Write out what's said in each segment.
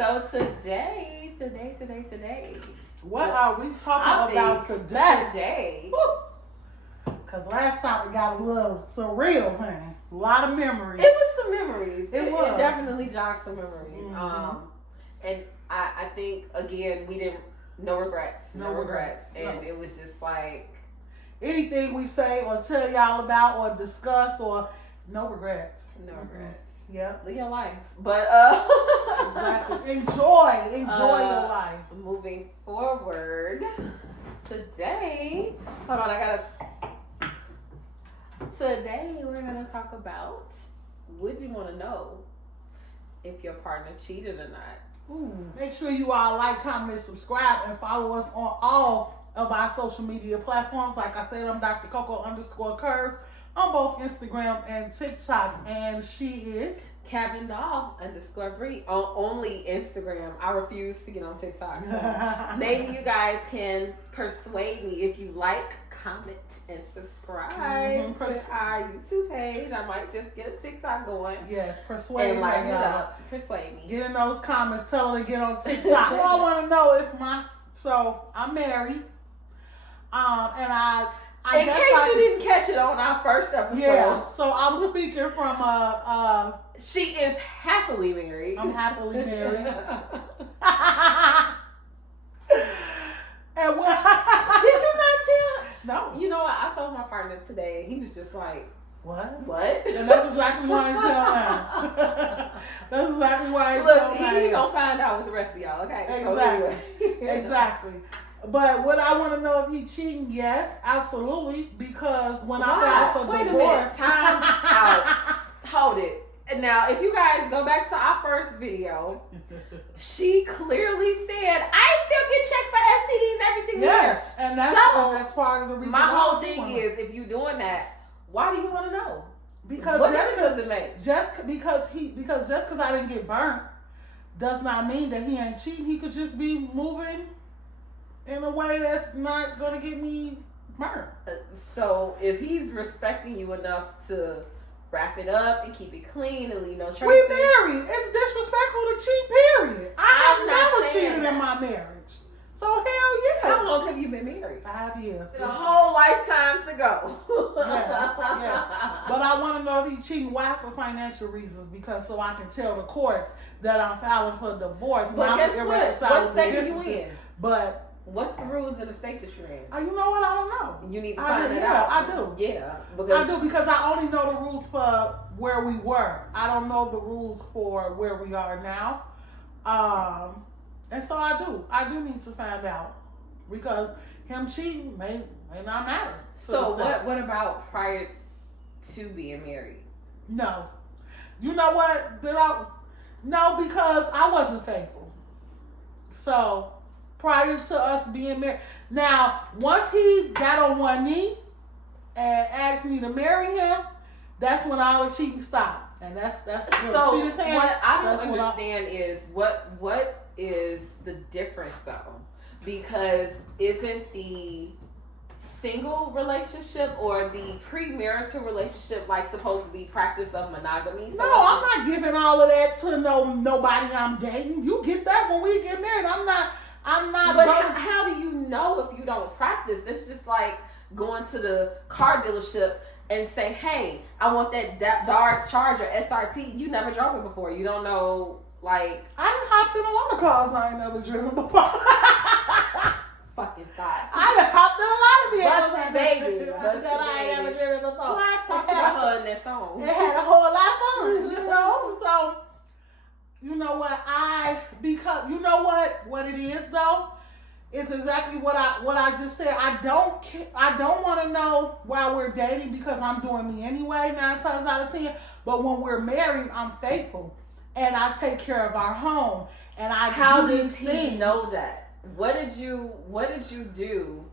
So today. What are we talking about today? Because last time it got a little surreal, honey. A lot of memories. It was some memories. It was. It definitely jogged some memories. Mm-hmm. And I think, again, we didn't, no regrets. And it was just like, anything we say or tell y'all about or discuss or no regrets. No regrets. Yeah. Live your life. But exactly. Enjoy your life. Moving forward, today we're gonna talk about, would you want to know if your partner cheated or not? Ooh. Make sure you all like, comment, subscribe, and follow us on all of our social media platforms. Like I said, I'm Dr. Coco_Curves on both Instagram and TikTok, and she is Cabin Doll _Bree on only Instagram. I refuse to get on TikTok. So maybe you guys can persuade me if you like, comment, and subscribe to our YouTube page. I might just get a TikTok going. Yes, persuade me. Lighten it up. Persuade me. Get in those comments. Tell her to get on TikTok. Well, I want to know if so I'm married. And I in case you didn't catch it on our first episode. Yeah, so I'm speaking from she is happily married. I'm happily married. And what? Did you not tell? No. You know what? I told my partner today. He was just like, What? And that's exactly why I tell him. That's exactly why I tell him. Look, he gonna find out with the rest of y'all. Okay. Exactly. So Exactly. But what I want to know if he cheating? Yes, absolutely. Because when I filed for divorce, wait a minute, time out. Hold it. Now, if you guys go back to our first video, she clearly said, "I still get checked for STDs every single year." And that's part of the reason. My whole thing is, if you're doing that, why do you want to know? Because what difference does it make? Just because I didn't get burnt does not mean that he ain't cheating. He could just be moving in a way that's not gonna get me burnt. So if he's respecting you enough to wrap it up and keep it clean and leave no traces. We married. It's disrespectful to cheat, period. I've never cheated in my marriage. So hell yeah. How long have you been married? 5 years. A whole lifetime to go. Yes. But I want to know if he's cheating. Why? For financial reasons. Because so I can tell the courts that I'm filing for divorce. But guess what? What state are you in? But what's the rules in the state that you're in? You know what? I don't know. You need to find it out. I do. Yeah. Because I only know the rules for where we were. I don't know the rules for where we are now. And so I do need to find out. Because him cheating may not matter. So what about prior to being married? No. You know what? No, because I wasn't faithful. So prior to us being married. Now, once he got on one knee and asked me to marry him, that's when our cheating stopped. And that's so what I don't understand is what is the difference though? Because isn't the single relationship or the premarital relationship like supposed to be practice of monogamy? No, I'm not giving all of that to nobody I'm dating. You get that when we get married. I'm not. But how do you know if you don't practice? It's just like going to the car dealership and say, "Hey, I want that Dodge Charger SRT." You never drove it before. You don't know. Like, I done hopped in a lot of cars I ain't never driven before. Fucking thought. I done hopped in a lot of vehicles. Busted baby. I ain't never driven before. Let's talk about her in that song. It had a whole lot of fun, So, you know what? Because you know what it is though? It's exactly what I just said. I don't want to know while we're dating because I'm doing me anyway 9 times out of 10. But when we're married, I'm faithful. And I take care of our home, and How does he know that? What did you do?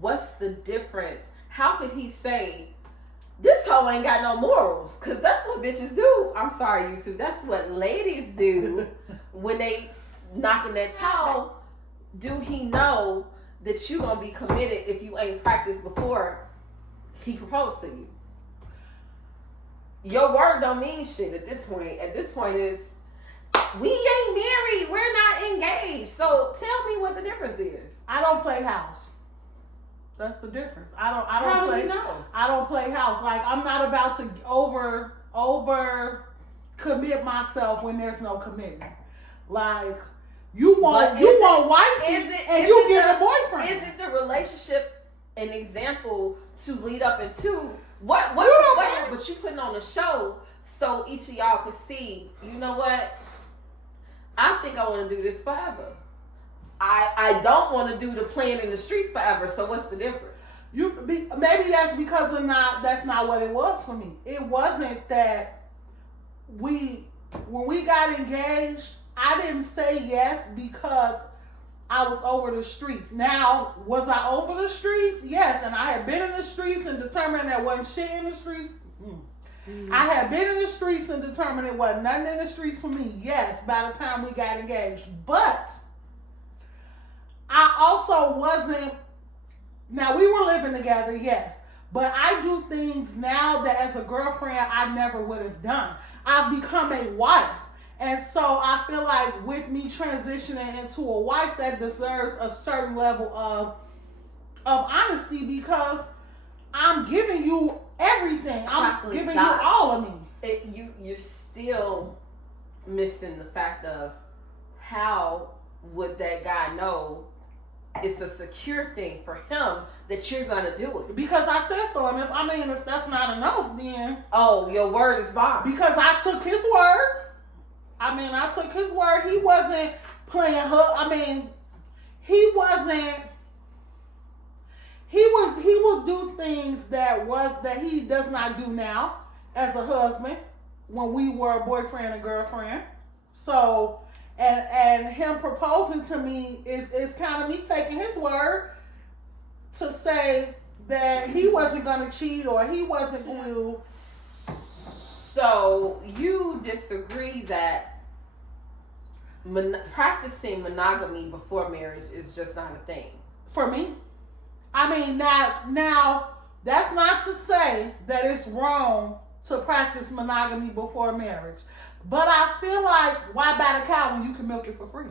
What's the difference? How could he say this hoe ain't got no morals? Because that's what bitches do. I'm sorry, you two. That's what ladies do when they knocking that towel. Do he know that you gonna be committed if you ain't practiced before he proposed to you? Your word don't mean shit at this point. At this point is, We ain't married. We're not engaged. So tell me what the difference is. I don't play house. That's the difference. I don't How play. do you know? I don't play house. Like, I'm not about to over commit myself when there's no commitment. Like, you want wifey and you give a boyfriend. Is it the relationship an example to lead up into what you putting on the show so each of y'all could see, you know what? I think I want to do this forever. I don't want to do the playing in the streets forever. So what's the difference? Maybe that's because that's not what it was for me. It wasn't that when we got engaged, I didn't say yes because I was over the streets. Now, was I over the streets? Yes, and I had been in the streets and determined there wasn't shit in the streets. I had been in the streets and determined it wasn't nothing in the streets for me. Yes, by the time we got engaged. But I also wasn't. Now, we were living together, yes. But I do things now that as a girlfriend I never would have done. I've become a wife. And so I feel like with me transitioning into a wife, that deserves a certain level of honesty because I'm giving you everything. I'm giving you all of me. You're still missing the fact of how would that guy know it's a secure thing for him that you're going to do it. Because I said so. I mean, if that's not enough, then... Oh, your word is bond. Because I took his word. I took his word. He wasn't playing he wasn't... He will do things that he does not do now as a husband when we were boyfriend and girlfriend. So... And him proposing to me is kind of me taking his word to say that he wasn't going to cheat or he wasn't going to. So you disagree that practicing monogamy before marriage is just not a thing? For me? I mean, now that's not to say that it's wrong to practice monogamy before marriage. But I feel like, why buy the cow when you can milk it for free?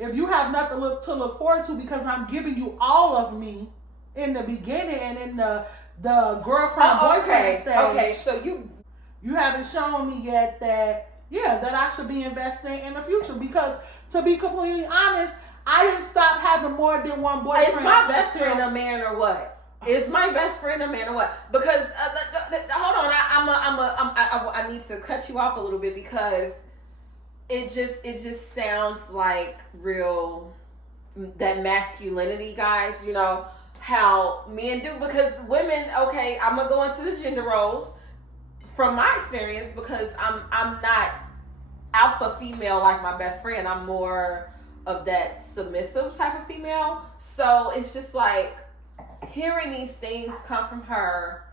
If you have nothing to look forward to because I'm giving you all of me in the beginning and in the girlfriend-boyfriend stage. Okay, so you haven't shown me yet that I should be investing in the future. Because, to be completely honest, I didn't stop having more than one boyfriend. Is my best friend a man or what? Is my best friend a man or what? Because hold on, I need to cut you off a little bit because it just sounds like real that masculinity, guys. You know how men do because women. Okay, I'm gonna go into the gender roles from my experience because I'm not alpha female like my best friend. I'm more of that submissive type of female. So it's just like. Hearing these things come from her,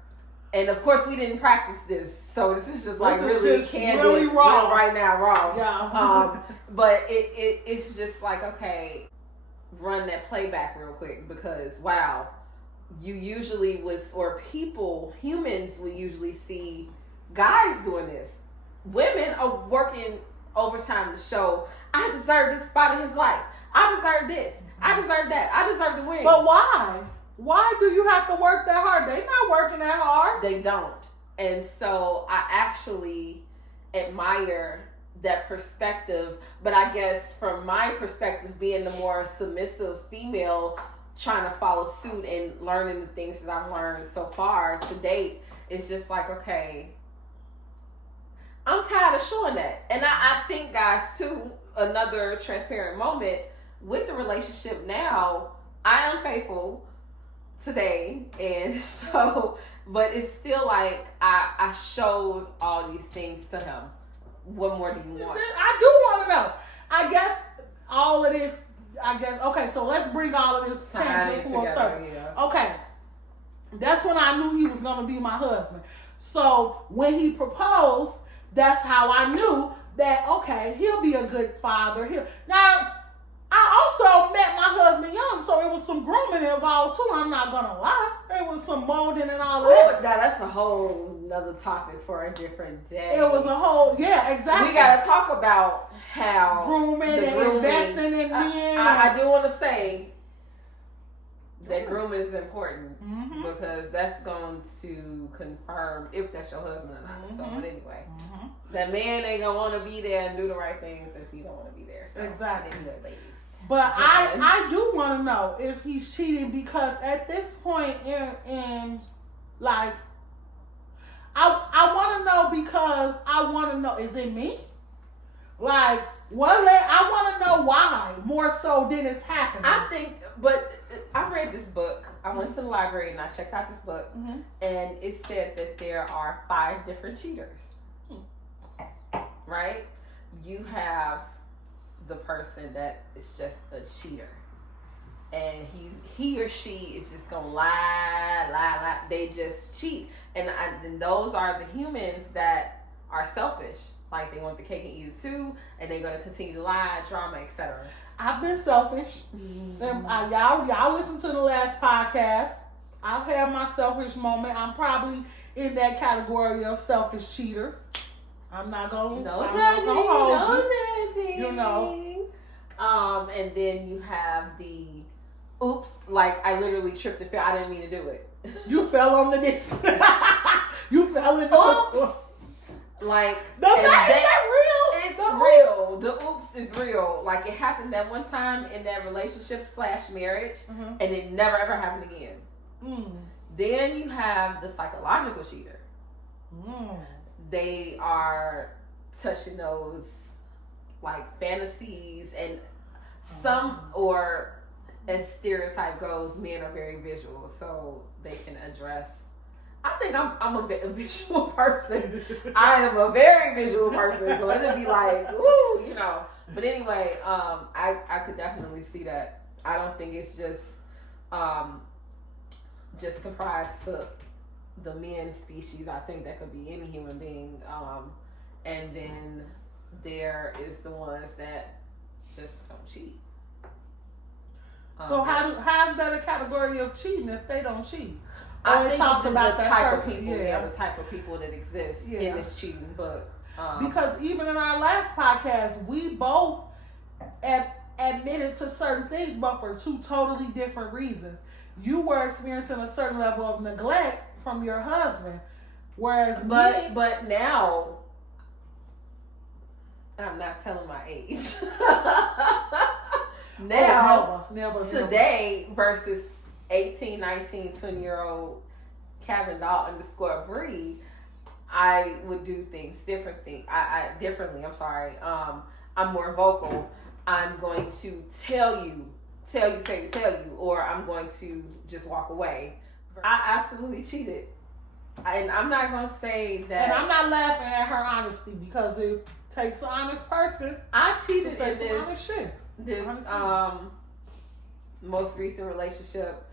and of course we didn't practice this, so this is just like really candid, really raw right now, raw. Yeah. But it's just like okay, run that playback real quick because wow, you usually humans would usually see guys doing this. Women are working overtime to show I deserve this spot in his life. I deserve this. I deserve that. I deserve the win. But why? Why do you have to work that hard? They're not working that hard. They don't. And so I actually admire that perspective. But I guess from my perspective, being the more submissive female, trying to follow suit and learning the things that I've learned so far to date, it's just like, okay, I'm tired of showing that. And I think, guys, too, another transparent moment with the relationship now, I am faithful today, and so but it's still like I showed all these things to him. What more do you want? I do want to know. I guess all of this okay, so let's bring all of this tangent full circle. Yeah. Okay, that's when I knew he was going to be my husband. So when he proposed, that's how I knew that okay, he'll be a good father. Now I also met my husband young, so it was some grooming involved too. I'm not gonna lie. There was some molding and all of that. Now that's a whole nother topic for a different day. It was a whole, yeah, exactly. We gotta talk about how grooming and investing in men. I do want to say that grooming is important because that's going to confirm if that's your husband or not. So, but anyway, that man ain't gonna want to be there and do the right things if he don't want to be there. So, exactly. Anyway, ladies. But I do want to know if he's cheating, because at this point in like, I want to know, because I want to know, is it me? Like, I want to know why more so than it's happening. I think, but I read this book. I went to the library and I checked out this book, and it said that there are 5 different cheaters. Right? You have the person that is just a cheater, and he or she is just gonna lie. They just cheat, and those are the humans that are selfish. Like, they want the cake and eat it too, and they're gonna continue to lie, drama, etc. I've been selfish. Y'all listen to the last podcast. I've had my selfish moment. I'm probably in that category of selfish cheaters. I'm not gonna no judging. You know. And then you have the oops, like I literally tripped and fell. I didn't mean to do it. You fell on the dick. You fell in the oops. Like, is that real? It's real. The oops is real. Like, it happened that one time in that relationship / marriage, and it never ever happened again. Then you have the psychological cheater. They are touching those like fantasies, and some, or as stereotype goes, men are very visual, so they can address. I think I'm a visual person. I am a very visual person, so it'd be like, woo, you know. But anyway, I could definitely see that. I don't think it's just comprised to the men species. I think that could be any human being. And then there is the ones that just don't cheat. So how's that a category of cheating if they don't cheat? I think it's the type of people, the type of people that exist in this cheating book. Because even in our last podcast, we both admitted to certain things, but for 2 totally different reasons. You were experiencing a certain level of neglect from your husband, whereas but now I'm not telling my age. Now, never. Today versus 18, 19, 20-year-old Kevin Doll _ Bree, I would do things differently. Differently. I'm sorry. I'm more vocal. I'm going to tell you, or I'm going to just walk away. I absolutely cheated, and I'm not going to say that. And I'm not laughing at her honesty, because it takes an honest person. I cheated to say in some honest shit. This most recent relationship,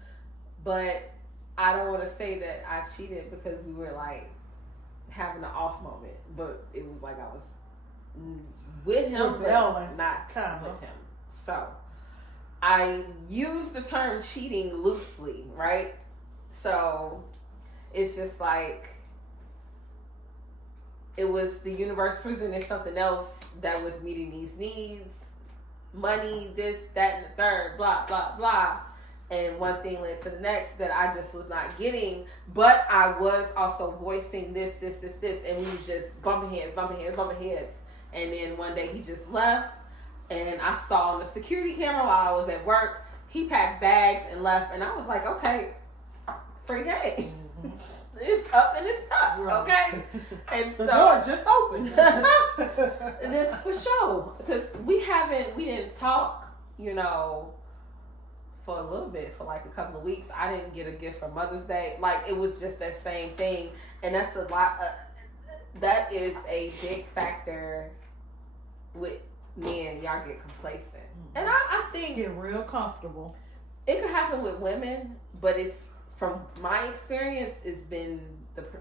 but I don't want to say that I cheated because we were like having an off moment, but it was like I was with him, but not with him. So I use the term cheating loosely, right? So it's just like it was the universe presented something else that was meeting these needs. Money, this, that, and the third, blah, blah, blah. And one thing led to the next that I just was not getting. But I was also voicing this. And we was just bumping heads. And then one day he just left. And I saw on the security camera while I was at work, he packed bags and left. And I was like, okay, free game. It's up and it's stuck, okay? And the so door just opened. This for sure, because we didn't talk, for a little bit, for like a couple of weeks. I didn't get a gift for Mother's Day. Like, it was just that same thing, and that's a lot. That is a big factor with men. Y'all get complacent, and I think get real comfortable. It could happen with women, but it's. From my experience, it's been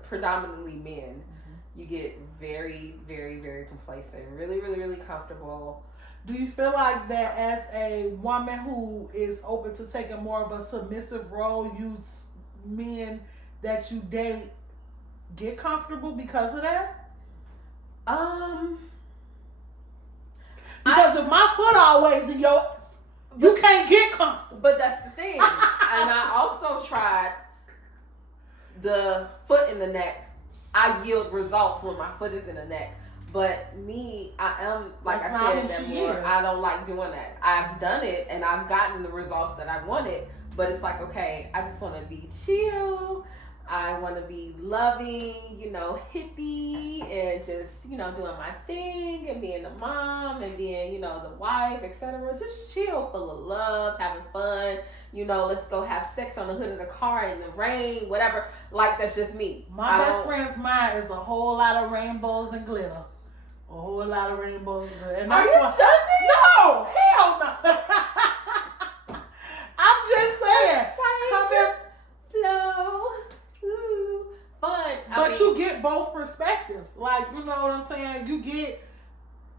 predominantly men. You get very, very, very complacent, really, really, really comfortable. Do you feel like that as a woman who is open to taking more of a submissive role, men that you date get comfortable because of that? Because if my foot always in your, you can't get comfortable. But that's the thing. And I also tried the foot in the neck. I yield results when my foot is in the neck. But me, I am, like That's I not said, who she that more. is. I don't like doing that. I've done it and I've gotten the results that I wanted. But it's like, okay, I just want to be chill. I want to be loving, hippie, and just, doing my thing and being the mom and being, the wife, etc. Just chill, full of love, having fun. Let's go have sex on the hood of the car in the rain, whatever. Like, that's just me. My best friend's mind is a whole lot of rainbows and glitter. A whole lot of rainbows and glitter. And Are you judging? No, hell no. I'm just saying. Come in. Flow. Ooh, fun. But you get both perspectives. Like, you know what I'm saying? You get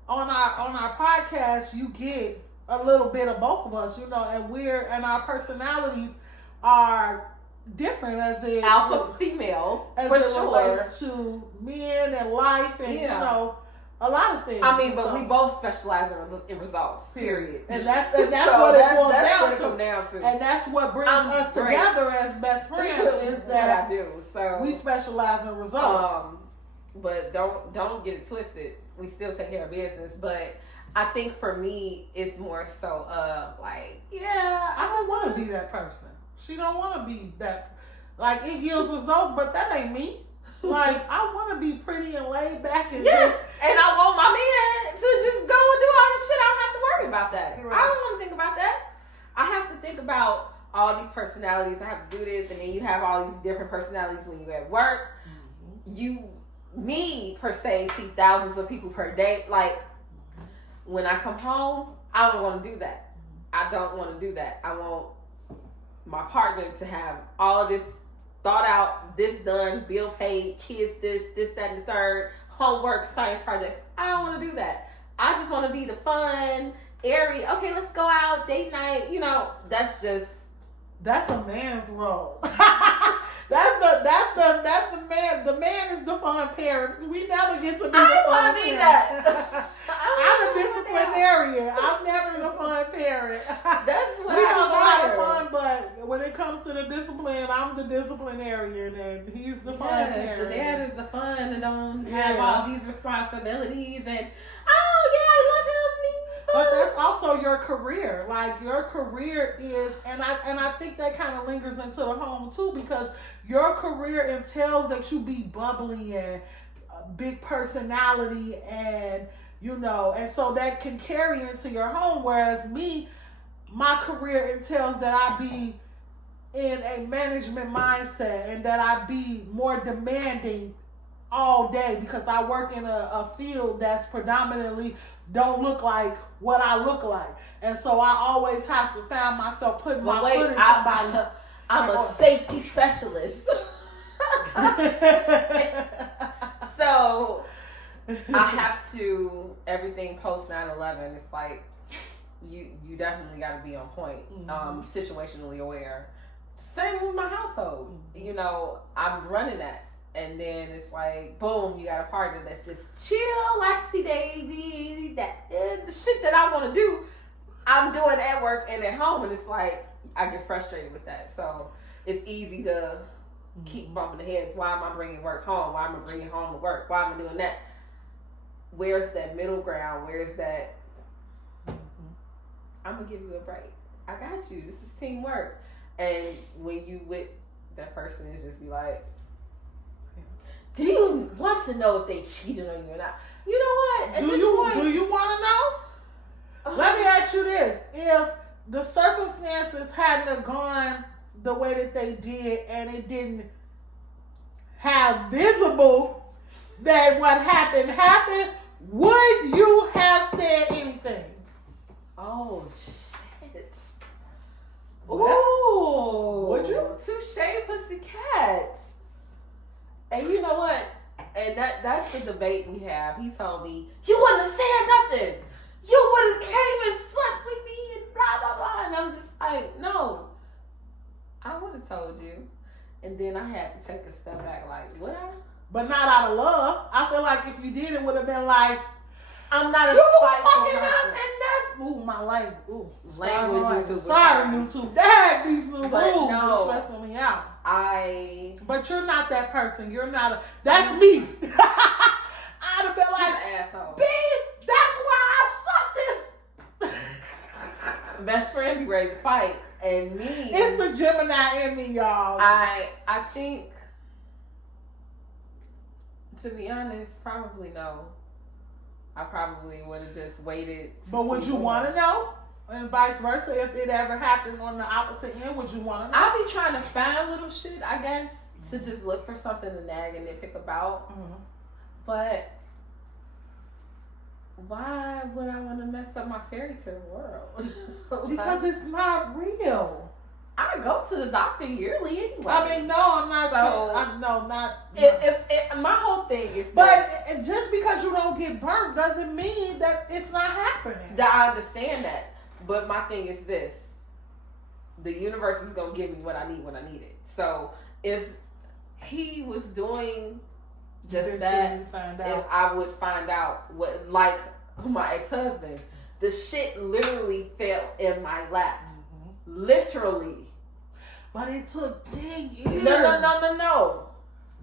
on our podcast, you get a little bit of both of us, and our personalities are different as it alpha female as for it sure. relates to men and life and a lot of things. I mean, but we both specialize in results. Period. And that's So what it boils that's down what it to. comes down to. And that's what brings us great. together as best friends is what that I do. So we specialize in results. But don't get it twisted. We still take care of business, but I think for me, it's more so of like, I don't want to be that person. She don't want to be that. Like, it yields results, but that ain't me. Like, I want to be pretty and laid back and yes, and I want my man to just go and do all this shit. I don't have to worry about that. Right. I don't want to think about that. I have to think about all these personalities. I have to do this, and then you have all these different personalities when you're at work. Me per se, see thousands of people per day. Like, when I come home, I don't want to do that. I don't want to do that. I want my partner to have all of this thought out, this done, bill paid, kids this, that, and the third, homework, science projects. I don't want to do that. I just want to be the fun, airy, okay, let's go out, date night. That's a man's role. that's the man. The man is the fun parent. We never get to be the fun want to be parent. that. I'm a disciplinarian. I'm never the fun parent. That's what we have a lot of desire. fun, but when it comes to the discipline, I'm the disciplinarian, and he's the fun parent. The dad is the fun and don't Yeah. have all these responsibilities and I love him. But that's also your career. Like, your career is, and I think that kind of lingers into the home too, because your career entails that you be bubbly and a big personality, and and so that can carry into your home. Whereas me, my career entails that I be in a management mindset and that I be more demanding all day because I work in a field that's predominantly don't look like what I look like. And so I always have to find myself putting my foot in somebody's. I'm a safety specialist. So I have to, everything post 9/11, it's like you definitely got to be on point, situationally aware. Same with my household. I'm running that. And then it's like, boom, you got a partner that's just chill, laxy baby. The shit that I want to do, I'm doing at work and at home. And it's like, I get frustrated with that. So it's easy to keep bumping the heads. Why am I bringing work home? Why am I bringing home to work? Why am I doing that? Where's that middle ground? Where's that? I'm going to give you a break. I got you. This is teamwork. And when you with that person, it's just be like, do you want to know if they cheated on you or not? You know what? Do you want to know? Let me ask you this. If the circumstances hadn't have gone the way that they did and it didn't have visible that what happened, would you have said anything? Oh, shit. What? Ooh. Would you? Touche, pussycats. And you know what? And that's the debate we have. He told me, you wouldn't have said nothing. You wouldn't have like, no, I would have told you. And then I had to take a step back, like, what? But not out of love. I feel like if you did, it would have been like, I'm not a you spiteful fucking person. up, and that's my language. Ooh, Language YouTube. Sorry, YouTube. Dad, these new But rules no. are stressing me out. But you're not that person. You're not a. That's me. I'd have been she's like, an asshole. B, that's why I suck this. Best friend be ready to fight, and me. It's the Gemini in me, y'all. I think, to be honest, probably no. I probably would have just waited. But would you want to know? And vice versa, if it ever happened on the opposite end, would you want to know? I'll be trying to find little shit, I guess, to just look for something to nag and nitpick about. Mm-hmm. But why would I want to mess up my fairy tale world? Because it's not real. I go to the doctor yearly anyway. I mean, no, I'm not So, saying. No, not. If my whole thing is, But just because you don't get burnt doesn't mean that it's not happening. that I understand that. But my thing is this: the universe is gonna give me what I need when I need it. So if he was doing just that, if I would find out what, like my ex-husband, the shit literally fell in my lap, literally. But it took 10 years.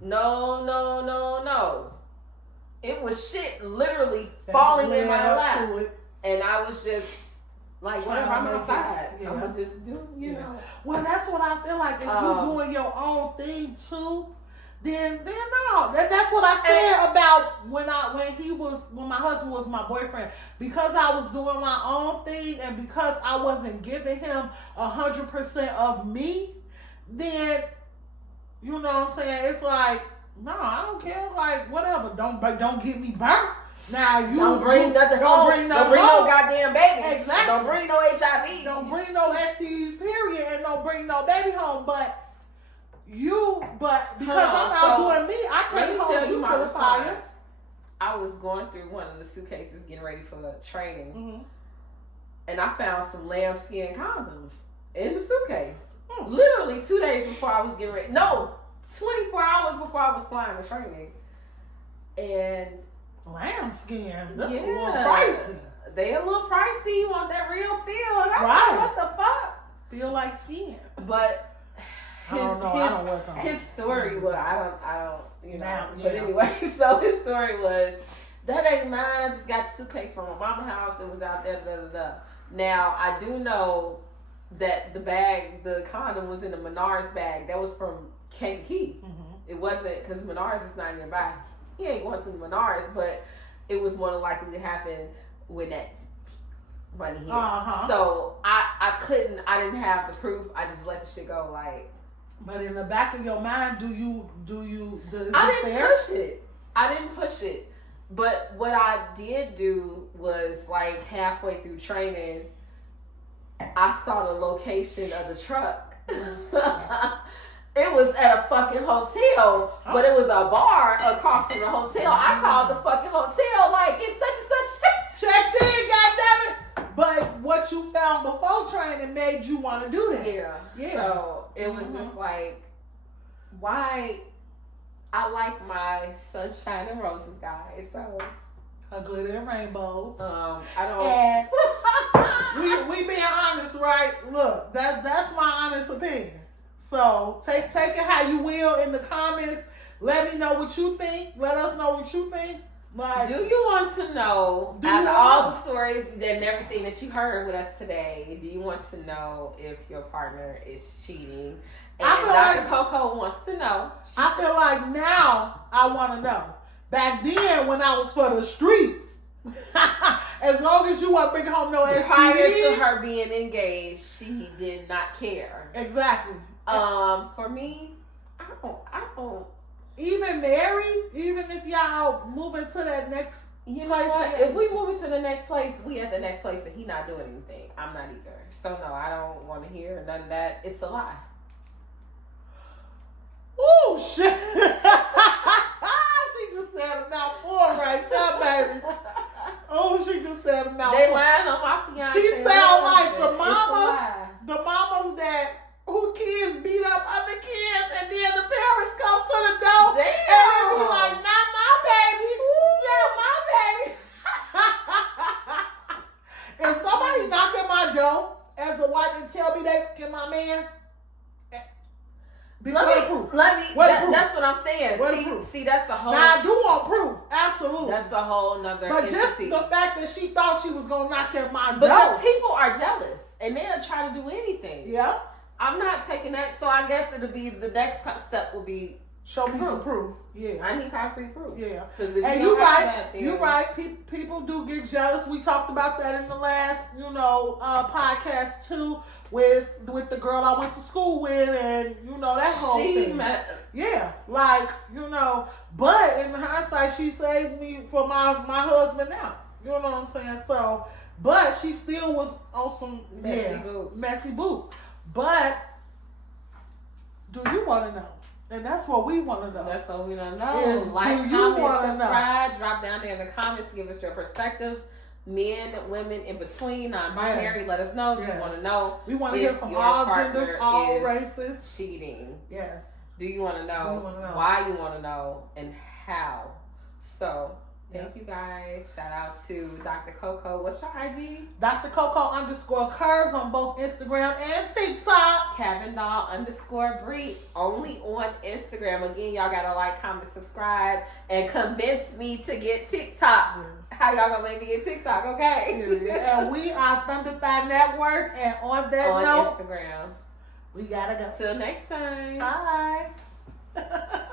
No. It was shit literally falling in my lap, and I was just. Like, whatever, I'm outside. Yeah. I'm going to just do, you know. Well, that's what I feel like. If you're doing your own thing, too, then no. That's what I said about when my husband was my boyfriend. Because I was doing my own thing and because I wasn't giving him 100% of me, then, you know what I'm saying? It's like, no, I don't care. Like, whatever. Don't get me burnt. Now you don't bring nothing home. Don't bring no goddamn baby. Exactly. Don't bring no HIV. Don't bring no STDs, period, and don't bring no baby home. But because I'm not doing me, I can't hold you to the fire. I was going through one of the suitcases getting ready for training, and I found some lambskin condoms in the suitcase. Literally 2 days before I was getting ready. No, 24 hours before I was flying to training, and. Lambskin, that's a little pricey. They a little pricey. You want that real feel? And I said, what the fuck? Feel like skin. But his story was I don't you know. But anyway, so his story was that ain't mine. I just got the suitcase from my mama's house. It was out there. Now I do know that the condom was in a Menards bag. That was from Kankakee. It wasn't because Menards is not nearby. He ain't going to the Menards, but it was more than likely to happen when that money hit. So I didn't have the proof. I just let the shit go. Like, but in the back of your mind, I didn't push it. But what I did do was, like, halfway through training, I saw the location of the truck. It was at a fucking hotel, but it was a bar across from the hotel. I called the fucking hotel, like, it's such and such. Checked in, goddammit. But what you found before training made you want to do that. Yeah. So it was just like, why? I like my sunshine and roses, guys. So. Glitter and rainbows. I don't. And we being honest, right? Look, that's my honest opinion. So take it how you will in the comments. Let me know what you think. Let us know what you think. Like, do you want to know, out of all the stories and everything that you heard with us today, do you want to know if your partner is cheating? And Dr. Coco wants to know. I feel like now I want to know. Back then, when I was for the streets, as long as you weren't bringing home no STDs. Prior to her being engaged, she did not care. Exactly. For me, I don't. Even married, even if y'all moving to that next, you know what? If we moving to the next place, we at the next place, and he not doing anything. I'm not either. So no, I don't want to hear none of that. It's a lie. Oh shit! She just said a mouthful right there, baby. Oh, she just said a mouthful. They lying on my fiance. She sound like the mama The mamas that who kids beat up other kids, and then the parents come to the door Damn. and they be like, "Not my baby, not my baby." If somebody knock at my door as a wife and tell me they can my man, That's what I'm saying. See, that's a whole. Now I do want proof, absolutely. That's a whole nother. But entity. just the fact that she thought she was gonna knock at my door. Because people are jealous and they'll try to do anything. Yep. I'm not taking that, so I guess it'll be the next step will be show me some proof. Yeah, I need concrete proof. Yeah, and you're right. You're right. People do get jealous. We talked about that in the last, podcast too, with the girl I went to school with, and that whole thing. Yeah, but in hindsight, she saved me for my husband now. You know what I'm saying? So, but she still was on some messy boots. But do you want to know? And that's what we want to know. That's what we want to know. Like, comment, subscribe, drop down there in the comments, give us your perspective. Men, women, in between, non-binary, let us know. You want to know. We want to hear from all genders, all races. Cheating. Yes. Do you want to know why you want to know and how? So, thank you guys. Shout out to Dr. Coco. What's your IG? Dr. Coco_Curves on both Instagram and TikTok. Cabin_Doll_Bree only on Instagram. Again, y'all gotta like, comment, subscribe, and convince me to get TikTok. Yes. How y'all gonna make me get TikTok? Okay. Yeah. And we are ThunderKATZ Network. And on that note, Instagram. We gotta go. Till next time. Bye.